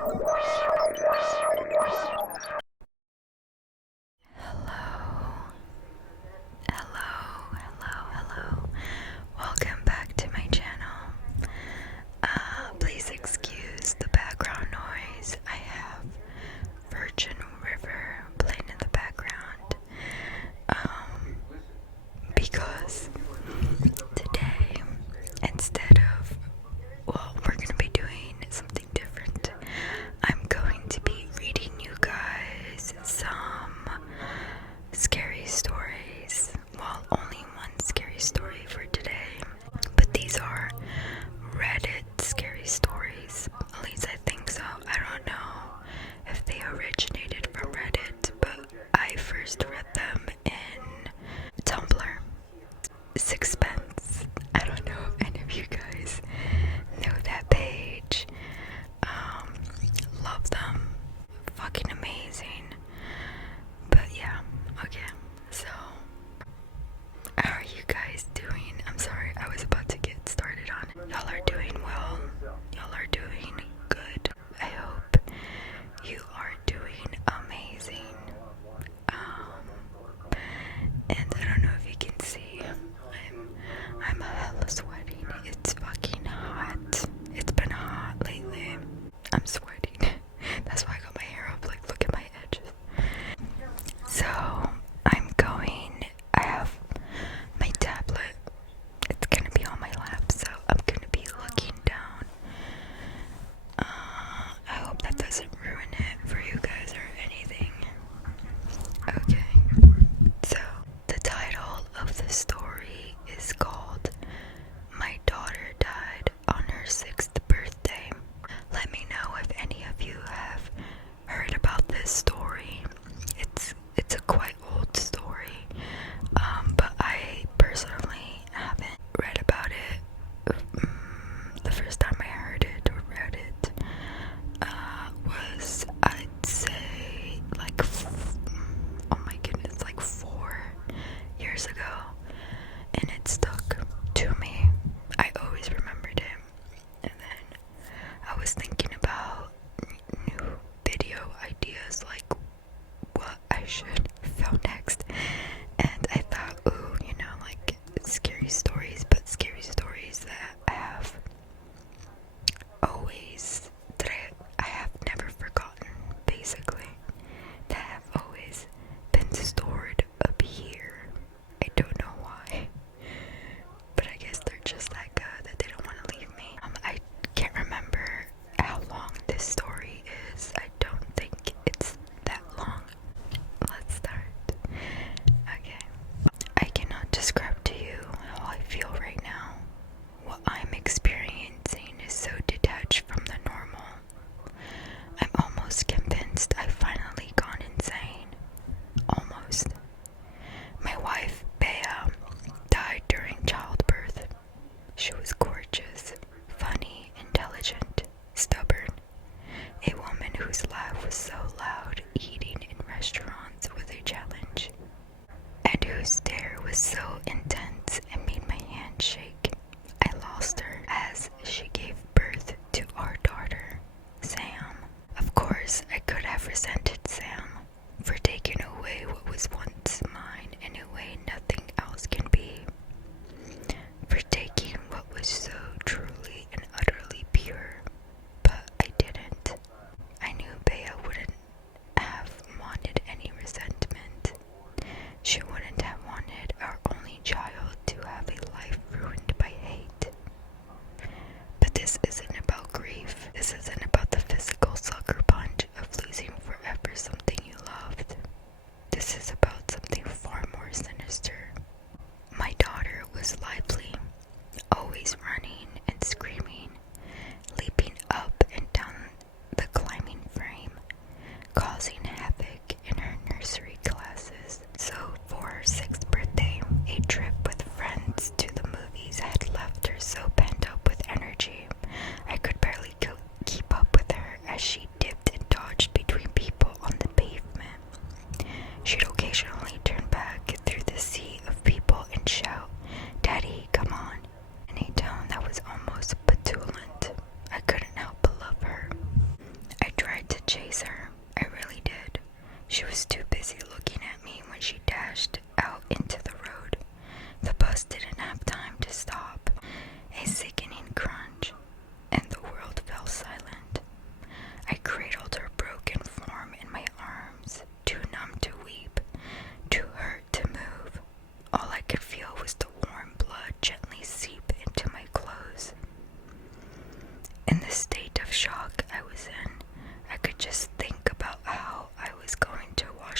Hello. Welcome back to my channel. Please excuse the background noise. I have Virgin River playing in the background. Because today, instead of, we're gonna be doing something different. I'm going to be reading you guys some scary stories. Well, only one scary story for today, but these are Reddit scary stories. At least I think so. I don't know if they originated from Reddit, but I first read them in Tumblr. Sixpence. I don't know if any of you guys know that page. Love them. Fucking amazing. But yeah, okay. So, how are you guys doing? I'm sorry, I was about to get started on it. Y'all are doing well. Y'all are doing good. I hope you are doing amazing. And I don't know if you can see, I'm hella sweating. It's fucking hot. It's been hot lately. I'm sweating. That's why I got my hair up. Like, look at my edges. So, I have my tablet. It's gonna be on my lap, so I'm gonna be looking down. I hope that doesn't ruin it for you guys or anything. Okay. So, the title of the story is called My Daughter Died on Her 6th Birthday. Let me know if any of you have heard about this story. It's a quite old story, but I personally haven't read about it. The first time I heard it or read it was, I'd say, like, oh my goodness, like 4 years ago, and it stuck to me. I always remembered it, and then I was thinking about new video ideas, like what I should film next, and I thought, ooh, like scary stories, but scary stories that I have never forgotten, basically, that have always been stored up here. I don't know why, but I guess they're just that good that they don't want to leave me. I can't remember how long this story is. I don't think it's that long. Let's start. Okay. I cannot describe to you how I feel right now. What I'm experiencing is so detached from the normal. I'm almost convinced I've finally gone insane. Almost. My wife, Bea, died during childbirth. She was gorgeous, funny, intelligent, stubborn. A woman whose laugh was so loud eating in restaurants was a challenge, and whose stare was so intense it made my hand shake. I lost her as she gave birth to our daughter, Sam. Of course, I could have resented Sam for taking away what was once mine in a way nothing else can be, for taking what was so truly and utterly pure, but I didn't. I knew Bea wouldn't have wanted any resentment. She wouldn't have wanted our only child to have a life ruined by hate. But this isn't about grief. This isn't about the physical sucker punch of losing forever something you loved. This is about something far more sinister. My daughter was lively, always running and screaming, leaping up and down the climbing frame, causing havoc in her nursery classes. So for her 6th birthday, a trip with friends to the movies had left her so pent up with energy, I could barely keep up with her as she dipped and dodged between people on the pavement. She'd occasionally turn back through the sea of people and shout, "Daddy, come on," in a tone that was almost petulant. I couldn't help but love her. I She was too busy looking at me when she dashed out into the road. The bus didn't have time to stop. A sickening crunch, and the world fell silent. I cradled her broken form in my arms, too numb to weep, too hurt to move. All I could feel was the warm blood gently seep into my clothes. In the state of shock I was in, I could just think about how I was going to wash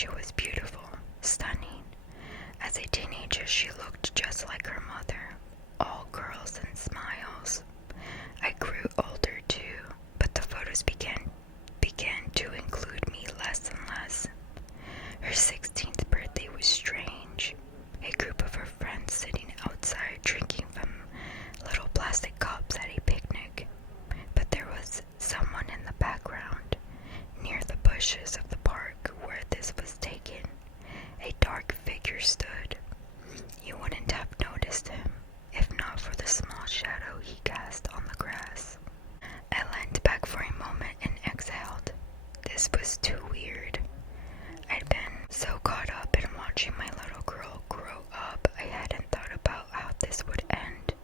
She was beautiful, stunning. As a teenager, she looked just like her mother, all curls and smiles. I grew older too, but the photos began to include me less and less. Her 16th birthday was strange. A group of her friends sitting outside drinking from little plastic cups at a picnic. But there was someone in the background, near the bushes of the park where this was taken. A dark figure stood. You wouldn't have noticed him, if not for the small shadow he cast on the grass. I leaned back for a moment and exhaled. This was too weird. I'd been so caught up in watching my little girl grow up, I hadn't thought about how this would end.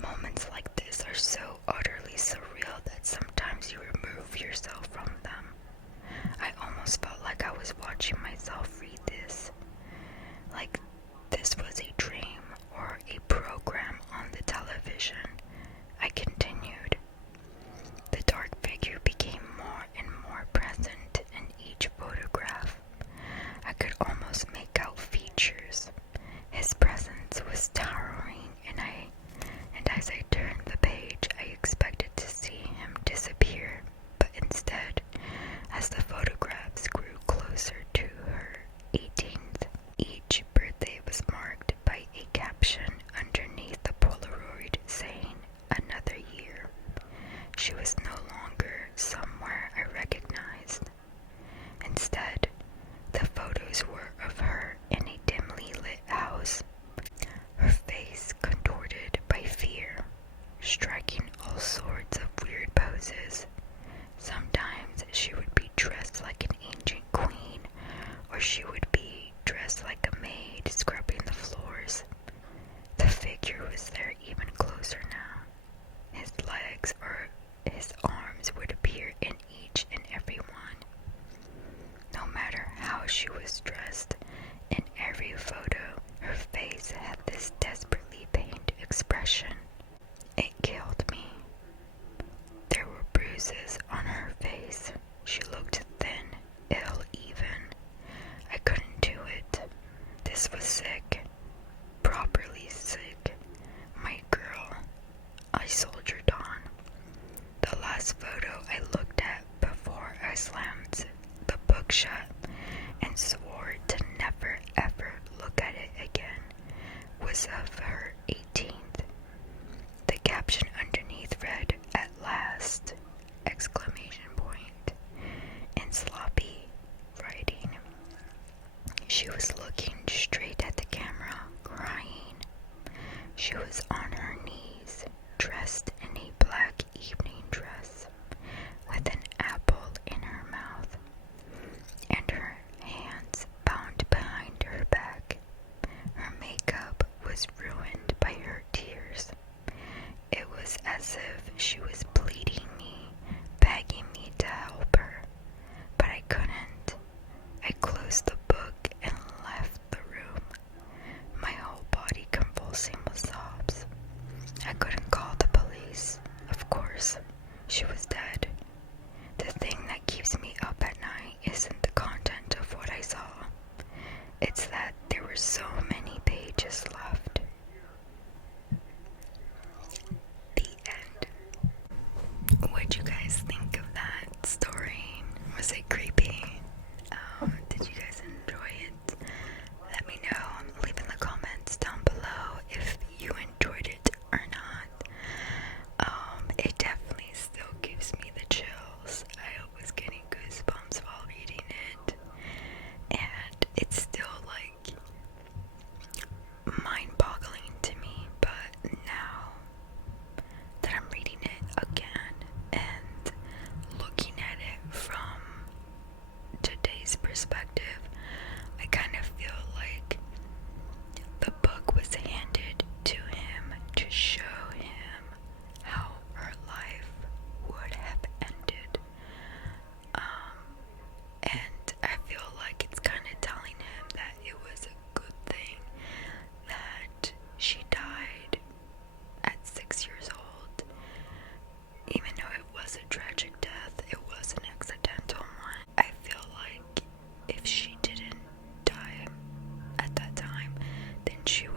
Moments like this are so utterly surreal that sometimes you remove yourself from them. I almost felt like I was watching myself read this. Like this was a dream or a program on the television. I continued. The dark figure became more and more present in each photograph. I could almost make out features. His presence was towering, and as I turned the page, I expected to see him disappear, but instead, as the photographs grew closer to her 18th, each birthday was marked by a caption underneath the Polaroid saying, "Another year." She was no longer somewhere I recognized. Instead, the photos were of her in a dimly lit house, her face contorted by fear, striking all sorts of weird poses. Sometimes she would be dressed like an ancient queen, or she would be dressed like a maid scrubbing the floors. The figure was there even closer now. His legs or his arms would appear in each and every one. No matter how she was dressed, in every photo, her face had this desperately pained expression. It killed me. There were bruises on her face. She looked thin, ill even. I couldn't do it. This was sick. Properly sick. My girl. I soldiered on. The last photo I looked at before I slammed the book shut and swore to never ever look at it again was of her 18th. The caption underneath read, "At last!" exclamation point, in sloppy writing. She was looking straight at the camera, crying. She was on her knees, dressed in a black evening dress, with an apple in her mouth, and her hands bound behind her back. Her makeup was ruined by her tears. It was as if she was pleading me, begging me to help her, but I couldn't. I closed the book and left the room, my whole body convulsing with sobs. I couldn't call the police. Of course, she was dead. The thing that keeps me up at night isn't the content of what I saw. It's that there were so many pages left. The end. What'd you guys think of that story? Was it creepy? Did you guys enjoy it? Let me know. Leave in the comments down below if you enjoyed it or not. It definitely still gives me the chills. I was getting goosebumps while reading it, and it's still like mind-boggling to me, but now that I'm reading it again and looking at it from today's perspective, I kind of feel like the book was handed to him to show him how her life would have ended. And I feel like it's kind of telling him that it was a good thing that she died at 6 years old. Even though it was a tragic death, it was an accidental one. I feel like if she didn't than shoes.